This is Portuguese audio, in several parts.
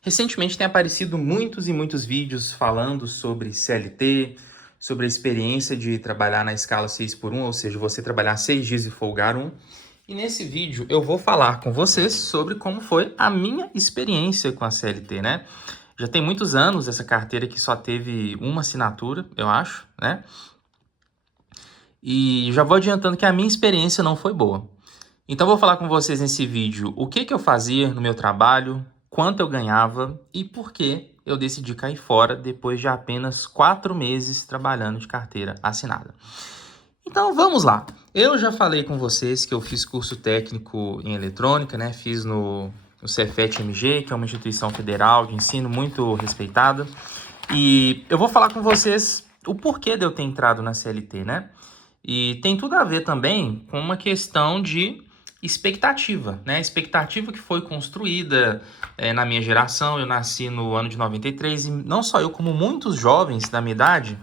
Recentemente tem aparecido muitos e muitos vídeos falando sobre CLT, sobre a experiência de trabalhar na escala 6 por 1, ou seja, você trabalhar 6 dias e folgar um. E nesse vídeo eu vou falar com vocês sobre como foi a minha experiência com a CLT, né? Já tem muitos anos essa carteira que só teve uma assinatura, eu acho, né? E já vou adiantando que a minha experiência não foi boa. Então eu vou falar com vocês nesse vídeo o que eu fazia no meu trabalho, quanto eu ganhava e por que eu decidi cair fora depois de apenas 4 meses trabalhando de carteira assinada. Então vamos lá. Eu já falei com vocês que eu fiz curso técnico em eletrônica, né? Fiz no Cefet-MG, que é uma instituição federal de ensino muito respeitada. E eu vou falar com vocês o porquê de eu ter entrado na CLT, né? E tem tudo a ver também com uma questão de expectativa, né? Expectativa que foi construída na minha geração. Eu nasci no ano de 93 e não só eu, como muitos jovens da minha idade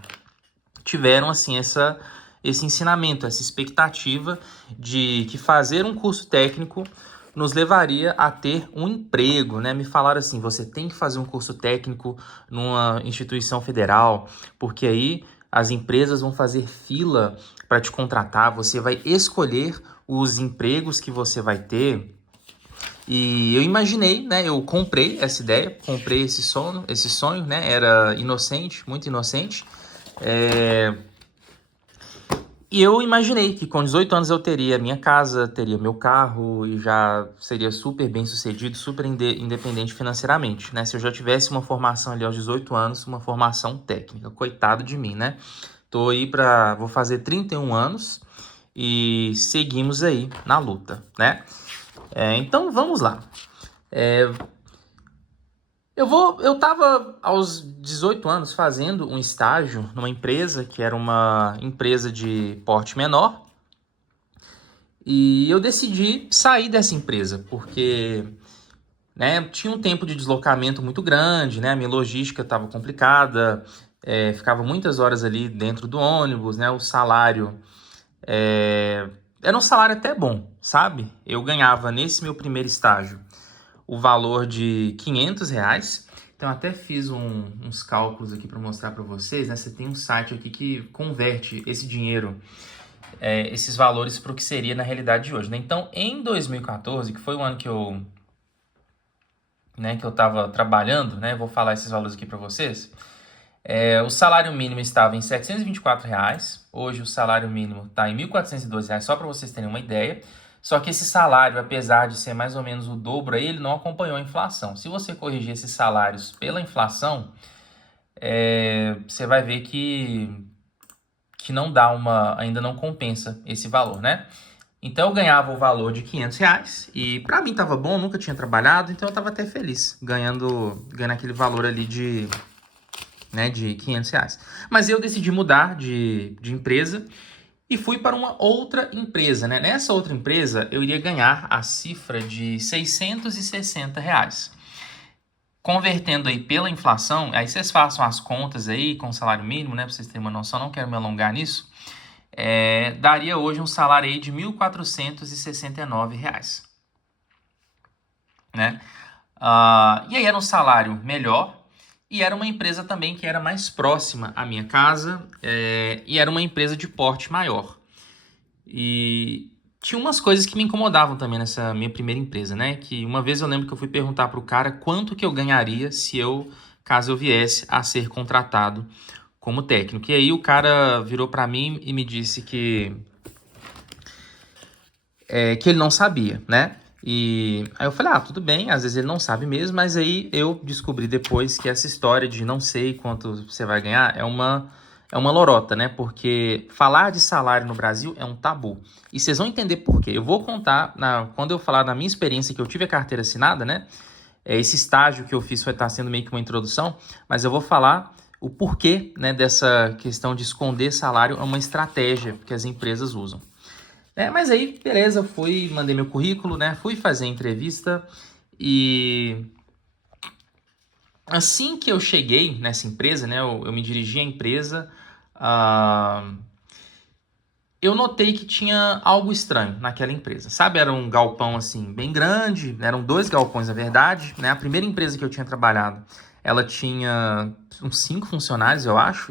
tiveram assim esse ensinamento, essa expectativa de que fazer um curso técnico nos levaria a ter um emprego, né? Me falaram assim, você tem que fazer um curso técnico numa instituição federal, porque aí as empresas vão fazer fila para te contratar, você vai escolher os empregos que você vai ter. E eu imaginei, né? Eu comprei essa ideia, comprei esse sonho, né? Era inocente, muito inocente. E eu imaginei que com 18 anos eu teria minha casa, teria meu carro e já seria super bem sucedido, super independente financeiramente, né? Se eu já tivesse uma formação ali aos 18 anos, uma formação técnica. Coitado de mim, né? Vou fazer 31 anos e seguimos aí na luta, né? Então vamos lá. Eu tava aos 18 anos fazendo um estágio numa empresa que era uma empresa de porte menor. E eu decidi sair dessa empresa, porque né, tinha um tempo de deslocamento muito grande, né, a minha logística estava complicada, ficava muitas horas ali dentro do ônibus, né, o salário era um salário até bom, sabe? Eu ganhava nesse meu primeiro estágio o valor de R$ 500. Então, eu até fiz uns cálculos aqui para mostrar para vocês, né? Você tem um site aqui que converte esse dinheiro esses valores para o que seria na realidade de hoje, né? Então, em 2014, que foi o ano que eu estava trabalhando, né? Vou falar esses valores aqui para vocês. O salário mínimo estava em R$ 724. Hoje o salário mínimo está em R$ 1.412, só para vocês terem uma ideia. Só que esse salário, apesar de ser mais ou menos o dobro, ele não acompanhou a inflação. Se você corrigir esses salários pela inflação, você vai ver que não dá ainda não compensa esse valor, né? Então eu ganhava o valor de R$ 500 e para mim tava bom, nunca tinha trabalhado, então eu tava até feliz ganhando aquele valor ali de R$ 500. Mas eu decidi mudar de empresa e fui para uma outra empresa, né? Nessa outra empresa eu iria ganhar a cifra de R$ 660. Convertendo aí pela inflação, aí vocês façam as contas aí com o salário mínimo, né? Para vocês terem uma noção, não quero me alongar nisso. Daria hoje um salário aí de R$ 1.469, né? E aí era um salário melhor e era uma empresa também que era mais próxima à minha casa e era uma empresa de porte maior. E tinha umas coisas que me incomodavam também nessa minha primeira empresa, né? Que uma vez eu lembro que eu fui perguntar pro cara quanto que eu ganharia caso eu viesse a ser contratado como técnico. E aí o cara virou para mim e me disse que ele não sabia, né? E aí eu falei, tudo bem, às vezes ele não sabe mesmo, mas aí eu descobri depois que essa história de não sei quanto você vai ganhar é uma lorota, né? Porque falar de salário no Brasil é um tabu. E vocês vão entender por quê. Eu vou contar, quando eu falar da minha experiência, que eu tive a carteira assinada, né? Esse estágio que eu fiz vai estar sendo meio que uma introdução, mas eu vou falar o porquê, né, dessa questão de esconder salário é uma estratégia que as empresas usam. Mas aí, beleza, mandei meu currículo, né? Fui fazer a entrevista e assim que eu cheguei nessa empresa, né? Eu me dirigi à empresa, eu notei que tinha algo estranho naquela empresa, sabe? Era um galpão, assim, bem grande, eram 2 galpões, na verdade, né? A primeira empresa que eu tinha trabalhado, ela tinha uns 5 funcionários, eu acho,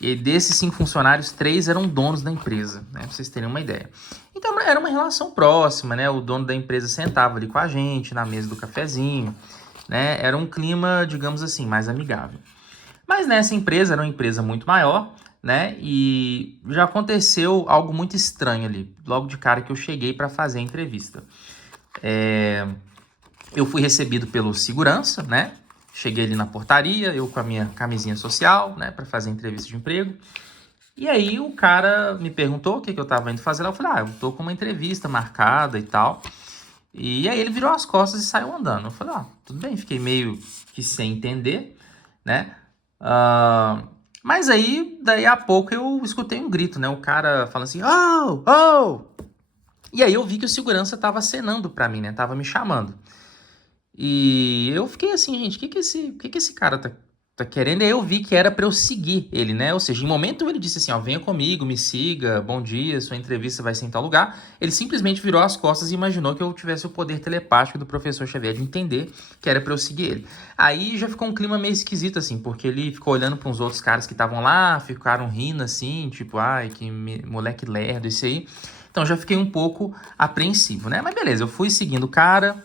e desses 5 funcionários, 3 eram donos da empresa, né? Pra vocês terem uma ideia. Então, era uma relação próxima, né? O dono da empresa sentava ali com a gente, na mesa do cafezinho, né? Era um clima, digamos assim, mais amigável. Mas nessa empresa, era uma empresa muito maior, né? E já aconteceu algo muito estranho ali, logo de cara que eu cheguei para fazer a entrevista. Eu fui recebido pelo segurança, né? Cheguei ali na portaria, eu com a minha camisinha social, né, para fazer a entrevista de emprego. E aí o cara me perguntou o que eu tava indo fazer lá. Eu falei, eu tô com uma entrevista marcada e tal. E aí ele virou as costas e saiu andando. Eu falei, tudo bem, fiquei meio que sem entender, né? Ah, mas aí, daí a pouco eu escutei um grito, né? O cara falando assim, oh, oh! E aí eu vi que o segurança tava acenando pra mim, né? Tava me chamando. E eu fiquei assim, gente, o que que esse cara tá querendo? E aí eu vi que era pra eu seguir ele, né? Ou seja, em momento ele disse assim, venha comigo, me siga, bom dia, sua entrevista vai ser em tal lugar. Ele simplesmente virou as costas e imaginou que eu tivesse o poder telepático do professor Xavier de entender que era pra eu seguir ele. Aí já ficou um clima meio esquisito, assim, porque ele ficou olhando para uns outros caras que estavam lá, ficaram rindo assim, tipo, ai, que moleque lerdo, isso aí. Então já fiquei um pouco apreensivo, né? Mas beleza, eu fui seguindo o cara.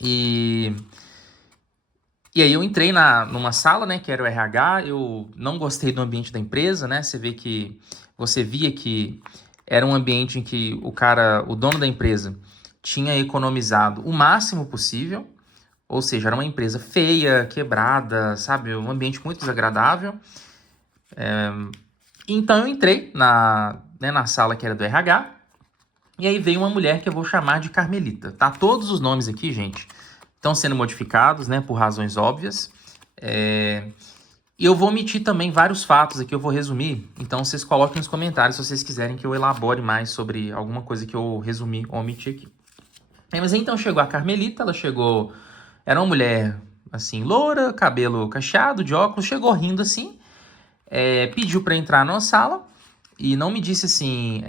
E, e aí eu entrei numa sala, né, que era o RH, eu não gostei do ambiente da empresa, né, você via que era um ambiente em que o dono da empresa, tinha economizado o máximo possível, ou seja, era uma empresa feia, quebrada, sabe, um ambiente muito desagradável. Então eu entrei na sala que era do RH, e aí veio uma mulher que eu vou chamar de Carmelita, tá? Todos os nomes aqui, gente, estão sendo modificados, né, por razões óbvias. E eu vou omitir também vários fatos aqui, eu vou resumir. Então vocês coloquem nos comentários se vocês quiserem que eu elabore mais sobre alguma coisa que eu resumi ou omiti aqui. Mas então chegou a Carmelita, ela chegou... Era uma mulher, assim, loura, cabelo cacheado, de óculos, chegou rindo assim, pediu para entrar na sala e não me disse assim,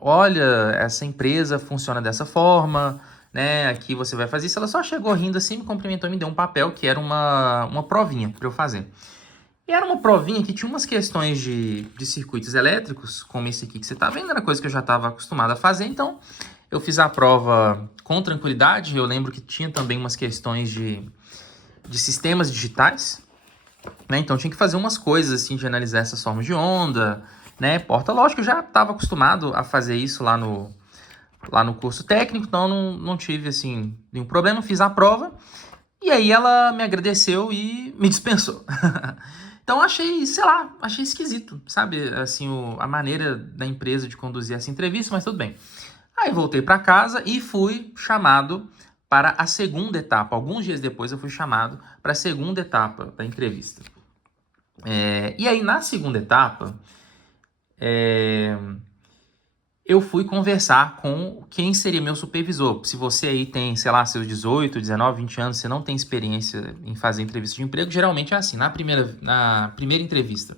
olha, essa empresa funciona dessa forma, né? Aqui você vai fazer isso. Ela só chegou rindo assim, me cumprimentou e me deu um papel que era uma provinha para eu fazer. E era uma provinha que tinha umas questões de circuitos elétricos, como esse aqui que você tá vendo, era coisa que eu já estava acostumado a fazer, então eu fiz a prova com tranquilidade. Eu lembro que tinha também umas questões de sistemas digitais, né? Então tinha que fazer umas coisas assim de analisar essas formas de onda, né? Porta, lógico, eu já estava acostumado a fazer isso lá no curso técnico, então não tive assim nenhum problema, fiz a prova e aí ela me agradeceu e me dispensou. Então achei, sei lá, achei esquisito, sabe? Assim, a maneira da empresa de conduzir essa entrevista, mas tudo bem. Aí voltei para casa e fui chamado para a segunda etapa. Alguns dias depois eu fui chamado para a segunda etapa da entrevista. E aí, na segunda etapa, eu fui conversar com quem seria meu supervisor. Se você aí tem, sei lá, seus 18, 19, 20 anos, você não tem experiência em fazer entrevista de emprego, geralmente é assim. Na primeira entrevista,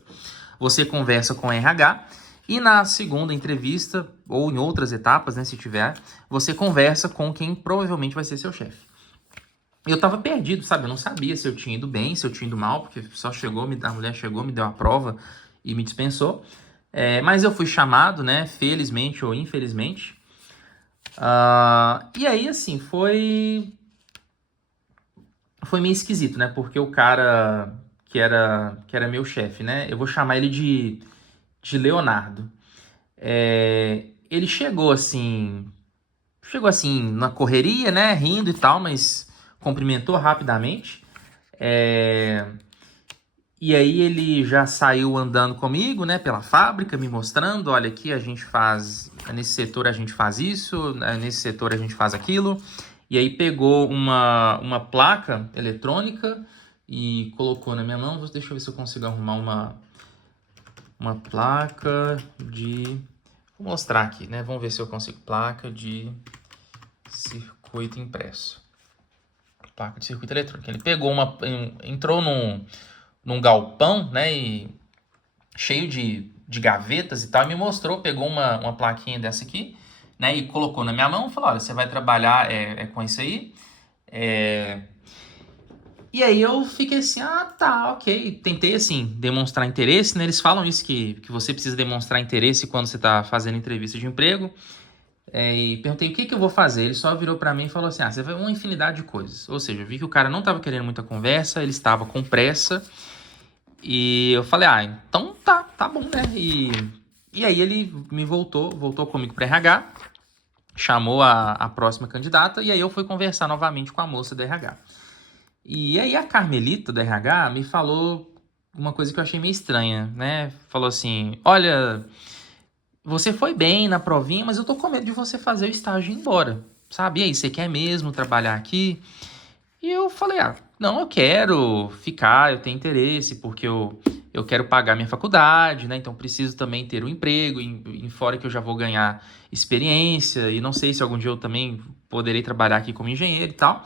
você conversa com o RH e na segunda entrevista, ou em outras etapas, né, se tiver, você conversa com quem provavelmente vai ser seu chefe. Eu tava perdido, sabe? Eu não sabia se eu tinha ido bem, se eu tinha ido mal, porque só a mulher chegou, me deu a prova e me dispensou. Mas eu fui chamado, né? Felizmente ou infelizmente. E aí, assim, foi meio esquisito, né? Porque o cara que era meu chefe, né? Eu vou chamar ele de Leonardo. Ele chegou assim na correria, né? Rindo e tal, mas cumprimentou rapidamente. E aí ele já saiu andando comigo, né, pela fábrica, me mostrando, olha, aqui a gente faz, nesse setor a gente faz isso, nesse setor a gente faz aquilo. E aí pegou uma placa eletrônica e colocou na minha mão. Deixa eu ver se eu consigo arrumar uma placa de... Vou mostrar aqui, né? Vamos ver se eu consigo. Placa de circuito impresso. Placa de circuito eletrônico. Ele pegou entrou num galpão, né, e cheio de gavetas e tal, e me mostrou, pegou uma plaquinha dessa aqui, né, e colocou na minha mão e falou, olha, você vai trabalhar com isso aí. E aí eu fiquei assim, tá, ok. Tentei, assim, demonstrar interesse, né? Eles falam isso, que você precisa demonstrar interesse quando você tá fazendo entrevista de emprego. E perguntei o que eu vou fazer. Ele só virou pra mim e falou assim, você vai uma infinidade de coisas. Ou seja, eu vi que o cara não tava querendo muita conversa, ele estava com pressa. E eu falei, então tá bom, né? E aí ele me voltou comigo pra RH, chamou a próxima candidata, e aí eu fui conversar novamente com a moça do RH. E aí a Carmelita do RH me falou uma coisa que eu achei meio estranha, né? Falou assim, olha, você foi bem na provinha, mas eu tô com medo de você fazer o estágio e ir embora, sabe? E aí, você quer mesmo trabalhar aqui? E eu falei, não, eu quero ficar, eu tenho interesse, porque eu quero pagar minha faculdade, né? Então preciso também ter um emprego, em fora que eu já vou ganhar experiência, e não sei se algum dia eu também poderei trabalhar aqui como engenheiro e tal.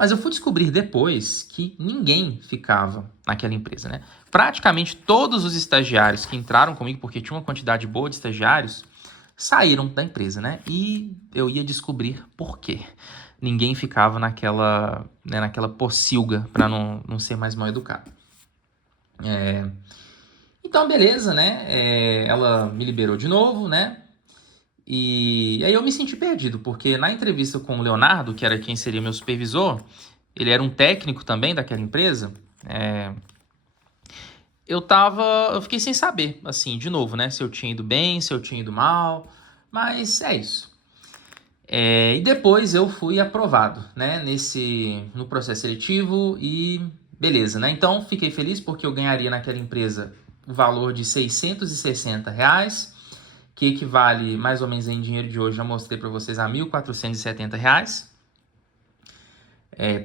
Mas eu fui descobrir depois que ninguém ficava naquela empresa, né? Praticamente todos os estagiários que entraram comigo, porque tinha uma quantidade boa de estagiários, saíram da empresa, né? E eu ia descobrir por quê. Ninguém ficava naquela pocilga para não ser mais mal educado. Então, beleza, né? Ela me liberou de novo, né? E aí eu me senti perdido, porque na entrevista com o Leonardo, que era quem seria meu supervisor, ele era um técnico também daquela empresa, eu fiquei sem saber, assim, de novo, né? Se eu tinha ido bem, se eu tinha ido mal, mas é isso. E depois eu fui aprovado, né? No processo seletivo e beleza, né? Então fiquei feliz porque eu ganharia naquela empresa o valor de R$ 660, que equivale mais ou menos em dinheiro de hoje, já mostrei para vocês, a R$ 1.470.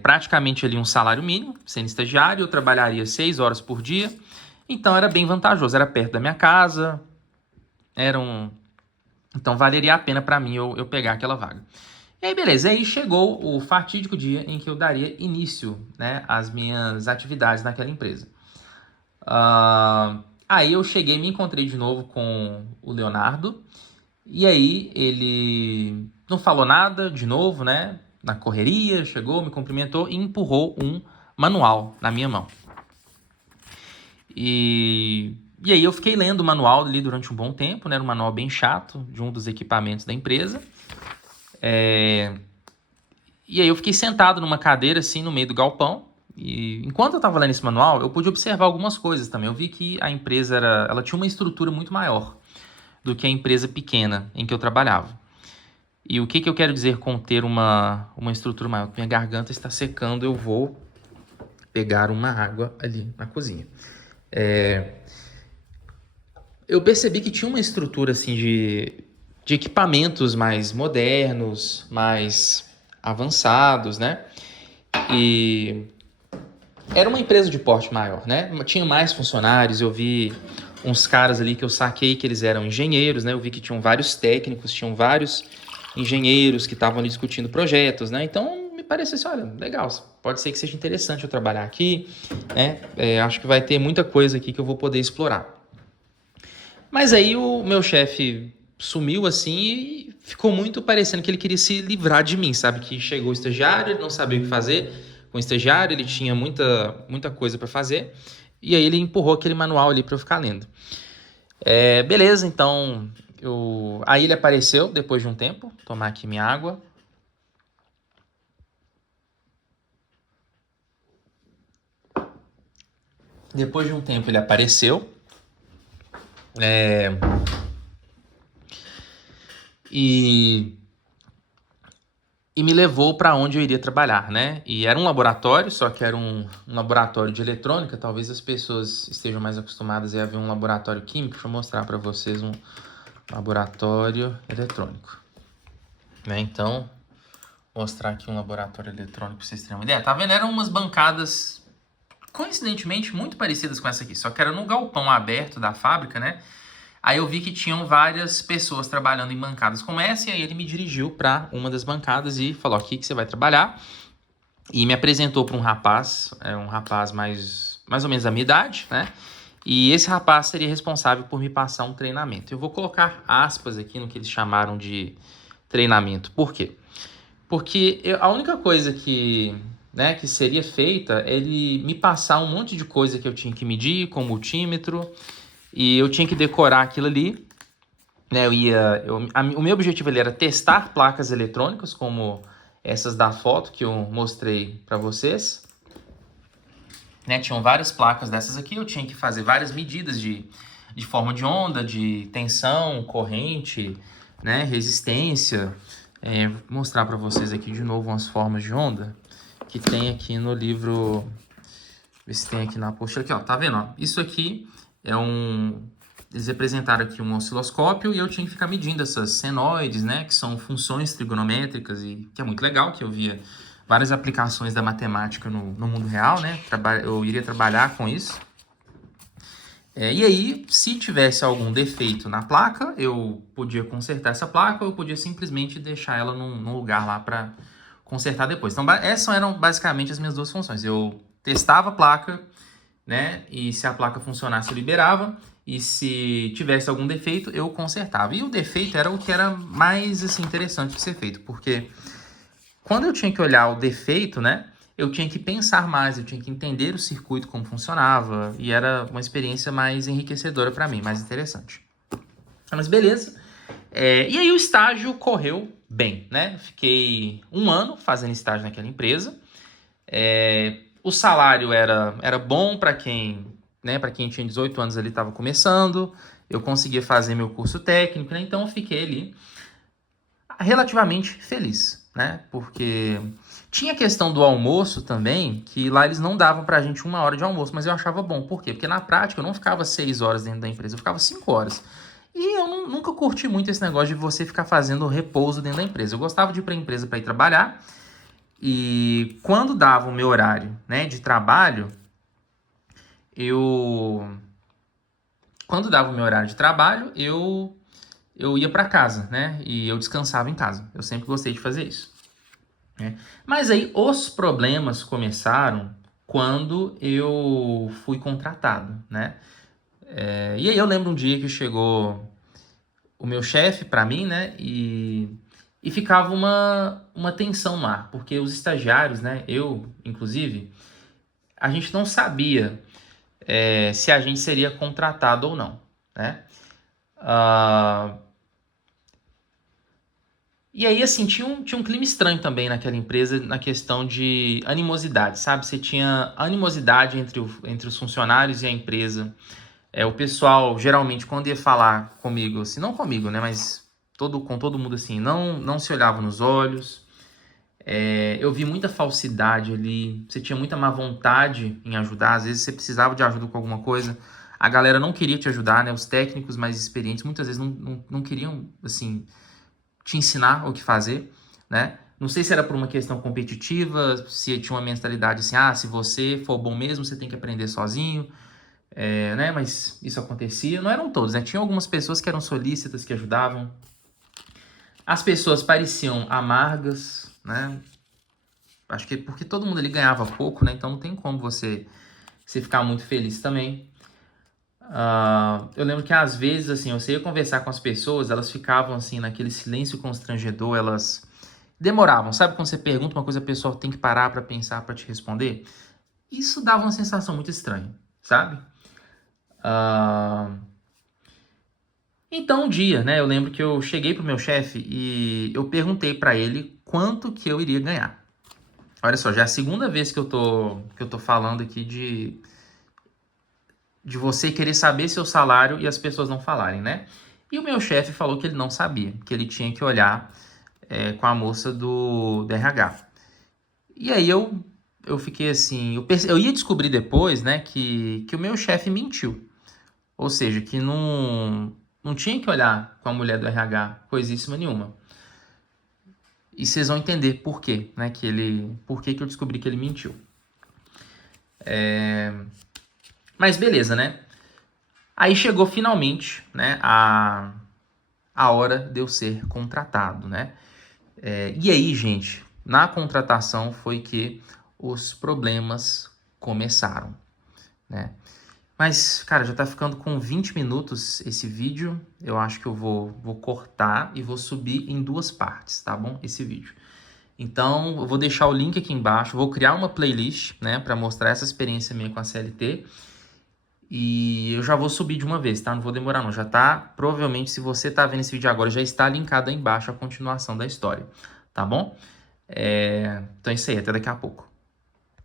Praticamente ali um salário mínimo, sendo estagiário, eu trabalharia 6 horas por dia, então era bem vantajoso, era perto da minha casa, então valeria a pena para mim eu pegar aquela vaga. E aí, beleza, aí chegou o fatídico dia em que eu daria início, né, às minhas atividades naquela empresa. Aí eu cheguei, me encontrei de novo com o Leonardo, e aí ele não falou nada de novo, né? Na correria, chegou, me cumprimentou e empurrou um manual na minha mão. E aí eu fiquei lendo o manual ali durante um bom tempo, né? Era um manual bem chato, de um dos equipamentos da empresa. E aí eu fiquei sentado numa cadeira, assim, no meio do galpão. E enquanto eu estava lendo esse manual, eu pude observar algumas coisas também. Eu vi que a empresa ela tinha uma estrutura muito maior do que a empresa pequena em que eu trabalhava. E o que eu quero dizer com ter uma estrutura maior? Minha garganta está secando, eu vou pegar uma água ali na cozinha. Eu percebi que tinha uma estrutura assim de equipamentos mais modernos, mais avançados, né? E era uma empresa de porte maior, né? Tinha mais funcionários, eu vi uns caras ali que eu saquei que eles eram engenheiros, né? Eu vi que tinham vários técnicos, tinham vários engenheiros que estavam ali discutindo projetos, né? Então me pareceu assim, olha, legal, pode ser que seja interessante eu trabalhar aqui, né? Acho que vai ter muita coisa aqui que eu vou poder explorar. Mas aí o meu chefe sumiu assim e ficou muito parecendo que ele queria se livrar de mim, sabe? Que chegou o estagiário, ele não sabia o que fazer com o estagiário, ele tinha muita coisa para fazer. E aí ele empurrou aquele manual ali para eu ficar lendo. Beleza, então aí ele apareceu depois de um tempo, tomar aqui minha água. Depois de um tempo ele apareceu. E me levou para onde eu iria trabalhar, né? E era um laboratório, só que era um laboratório de eletrônica. Talvez as pessoas estejam mais acostumadas a ver um laboratório químico. Deixa eu mostrar para vocês um laboratório eletrônico. Né? Então, vou mostrar aqui um laboratório eletrônico para vocês terem uma ideia. Tá vendo? Eram umas bancadas, coincidentemente, muito parecidas com essa aqui. Só que era no galpão aberto da fábrica, né? Aí eu vi que tinham várias pessoas trabalhando em bancadas como essa, e aí ele me dirigiu para uma das bancadas e falou, aqui que você vai trabalhar. E me apresentou para um rapaz mais ou menos da minha idade, né? E esse rapaz seria responsável por me passar um treinamento. Eu vou colocar aspas aqui no que eles chamaram de treinamento. Por quê? Porque a única coisa que, né, que seria feita é ele me passar um monte de coisa que eu tinha que medir com multímetro e eu tinha que decorar aquilo ali. Né, o meu objetivo ali era testar placas eletrônicas, como essas da foto que eu mostrei para vocês. Né, tinham várias placas dessas aqui, eu tinha que fazer várias medidas de forma de onda, de tensão, corrente, né, resistência. Vou mostrar para vocês aqui de novo umas formas de onda que tem aqui no livro. Ver se tem aqui na apostila. Aqui, ó, tá vendo? Ó? Isso aqui é um... Eles representaram aqui um osciloscópio e eu tinha que ficar medindo essas senoides, né? Que são funções trigonométricas e que é muito legal, que eu via várias aplicações da matemática no mundo real, né? Eu iria trabalhar com isso. E aí, se tivesse algum defeito na placa, eu podia consertar essa placa ou eu podia simplesmente deixar ela num lugar lá para consertar depois. Então, essas eram basicamente as minhas duas funções. Eu testava a placa, né? E se a placa funcionasse, eu liberava. E se tivesse algum defeito, eu consertava. E o defeito era o que era mais assim, interessante de ser feito, porque quando eu tinha que olhar o defeito, né? Eu tinha que pensar mais, eu tinha que entender o circuito, como funcionava, e era uma experiência mais enriquecedora para mim, mais interessante. Mas beleza. E aí o estágio correu bem, né? Fiquei 1 ano fazendo estágio naquela empresa. O salário era bom para quem, né? Para quem tinha 18 anos ali, estava começando. Eu conseguia fazer meu curso técnico, né? Então eu fiquei ali relativamente feliz, né? Porque tinha a questão do almoço também, que lá eles não davam pra gente 1 hora de almoço, mas eu achava bom. Por quê? Porque na prática eu não ficava 6 horas dentro da empresa, eu ficava 5 horas. E eu nunca curti muito esse negócio de você ficar fazendo repouso dentro da empresa. Eu gostava de ir pra empresa para ir trabalhar. E quando dava o meu horário, né, de trabalho, eu... Quando dava o meu horário de trabalho, eu ia para casa, né? E eu descansava em casa. Eu sempre gostei de fazer isso. Né? Mas aí os problemas começaram quando eu fui contratado, né? E aí eu lembro um dia que chegou o meu chefe para mim, né? E ficava uma tensão lá, porque os estagiários, né? Eu, inclusive, a gente não sabia se a gente seria contratado ou não, né? E aí, assim, tinha um clima estranho também naquela empresa, na questão de animosidade, sabe? Você tinha animosidade entre os funcionários e a empresa. O pessoal, geralmente, quando ia falar comigo, assim, não comigo, né? Mas com todo mundo, assim, não se olhava nos olhos. Eu vi muita falsidade ali. Você tinha muita má vontade em ajudar. Às vezes você precisava de ajuda com alguma coisa. A galera não queria te ajudar, né? Os técnicos mais experientes muitas vezes não queriam, assim, te ensinar o que fazer, né? Não sei se era por uma questão competitiva, se tinha uma mentalidade assim, se você for bom mesmo, você tem que aprender sozinho, né? Mas isso acontecia. Não eram todos, né? Tinha algumas pessoas que eram solícitas, que ajudavam. As pessoas pareciam amargas, né? Acho que porque todo mundo ali ganhava pouco, né? Então não tem como você ficar muito feliz também. Eu lembro que às vezes, assim, você ia conversar com as pessoas, elas ficavam, assim, naquele silêncio constrangedor, elas demoravam. Sabe quando você pergunta uma coisa, a pessoa tem que parar para pensar, para te responder? Isso dava uma sensação muito estranha, sabe? Então, um dia, né, eu lembro que eu cheguei pro meu chefe e eu perguntei para ele quanto que eu iria ganhar. Olha só, já é a segunda vez que eu tô falando aqui de você querer saber seu salário e as pessoas não falarem, né? E o meu chefe falou que ele não sabia, que ele tinha que olhar com a moça do RH. E aí eu fiquei assim, eu ia descobrir depois, né, que o meu chefe mentiu. Ou seja, que não tinha que olhar com a mulher do RH, coisíssima nenhuma. E vocês vão entender por quê, né, por que eu descobri que ele mentiu. Mas beleza, né? Aí chegou finalmente, né, a hora de eu ser contratado, né? E aí, gente, na contratação foi que os problemas começaram, né? Mas, cara, já tá ficando com 20 minutos esse vídeo. Eu acho que eu vou cortar e vou subir em 2 partes, tá bom? Esse vídeo. Então, eu vou deixar o link aqui embaixo. Vou criar uma playlist, né, para mostrar essa experiência minha com a CLT. E eu já vou subir de uma vez, tá? Não vou demorar não. Já tá, provavelmente, se você tá vendo esse vídeo agora, já está linkado aí embaixo a continuação da história, tá bom? Então é isso aí, até daqui a pouco.